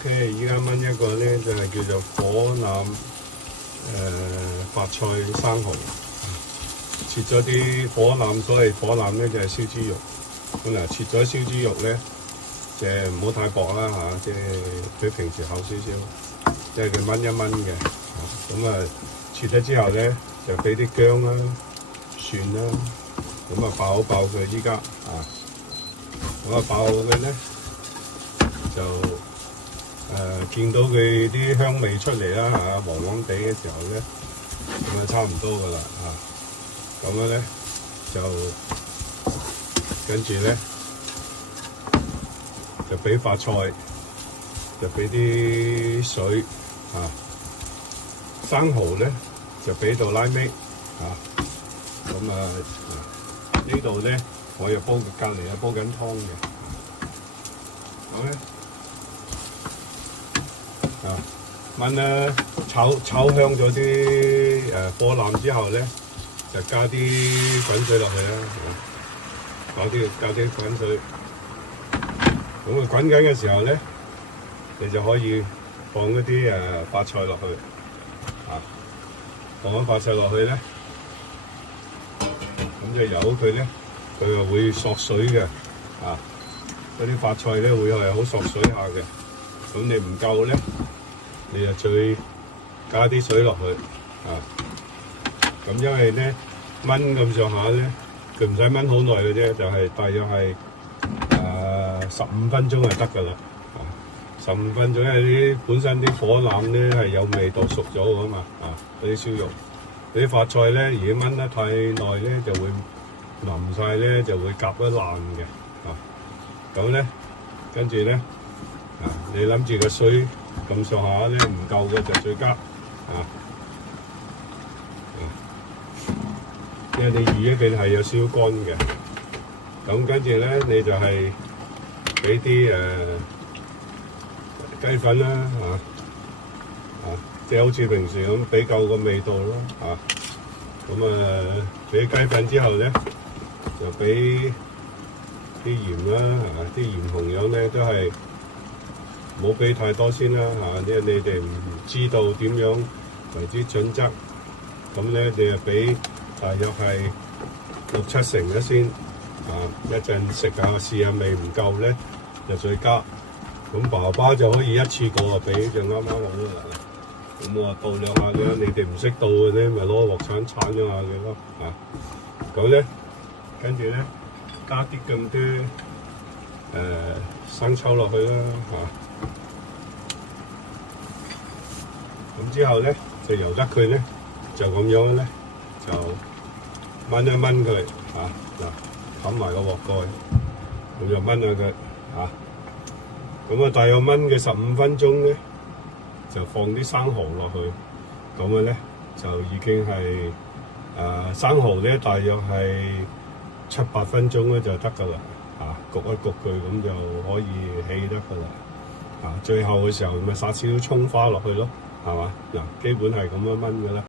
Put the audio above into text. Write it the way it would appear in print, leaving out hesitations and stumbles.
OK， 依家炆一個咧就係叫做火腩白菜生蠔，切咗啲火腩，所謂火腩咧就係燒豬肉。咁嗱，切咗燒豬肉咧，就唔好太薄啦嚇，即係比平時厚少少，即係佢炆一炆嘅。咁啊，切咗之後咧，就俾啲薑啦、蒜啦，咁啊爆佢依家啊，咁啊爆佢咧就見到佢啲香味出嚟啦嚇，黃黃地嘅時候咧，咁啊差唔多噶啦嚇，咁樣咧就跟住咧就俾白菜，就俾啲水啊，生蠔咧就俾到拉尾啊，咁啊呢度咧我又煲隔離又煲緊湯嘅，咁咧。炆啦，炒香咗啲火腩之後咧，就加啲滾水落去啦，加啲滾水。咁佢滾緊嘅時候咧，你就可以放嗰啲白菜落去，放咗白菜落去咧，咁就由佢咧，佢又會索水嘅，嗰啲白菜咧會係好索水下嘅。咁你唔夠咧，你就再加啲水落去，咁因為咧炆咁上下咧，佢唔使炆好耐嘅啫，就係大約係15分鐘就得㗎啦，15分鐘，因為啲本身啲火腩咧係有味道熟咗㗎嘛，嗰啲燒肉，啲白菜咧如果炆得太耐咧就會腍晒咧，就會夾得爛嘅，咁咧跟住咧。你諗住個水咁上下咧唔夠嘅就再加，因為你魚一定係有燒乾嘅，咁跟住咧你就係俾啲雞粉啦，即係好似平時咁俾夠個味道咯，咁俾雞粉之後咧就俾啲鹽啦，啲鹽同樣咧都係。冇俾太多先啦因為你哋唔知道點樣為之準則，咁咧你就俾大約係6、7成嘅先，一陣食下試下味唔夠咧就再加，咁爸爸就可以一次過俾就啱啱好啦。咁我倒兩下嘅，你哋唔識倒嘅咧，咪攞鑊鏟鏟咗下佢咯，咁咧跟住咧加啲咁多生抽落去啦，咁之後咧就由得佢咧就咁樣咧就炆一炆佢冚埋個鑊蓋，咁就炆下佢咁大約炆嘅15分鐘咧就放啲生蠔落去，咁嘅咧就已經係生蠔咧大約係7、8分鐘咧就得㗎啦，焗一焗佢咁就可以起得㗎啦，最後嘅時候咪撒少少葱花落去咯。係嘛？嗱，基本係咁樣炆嘅啦。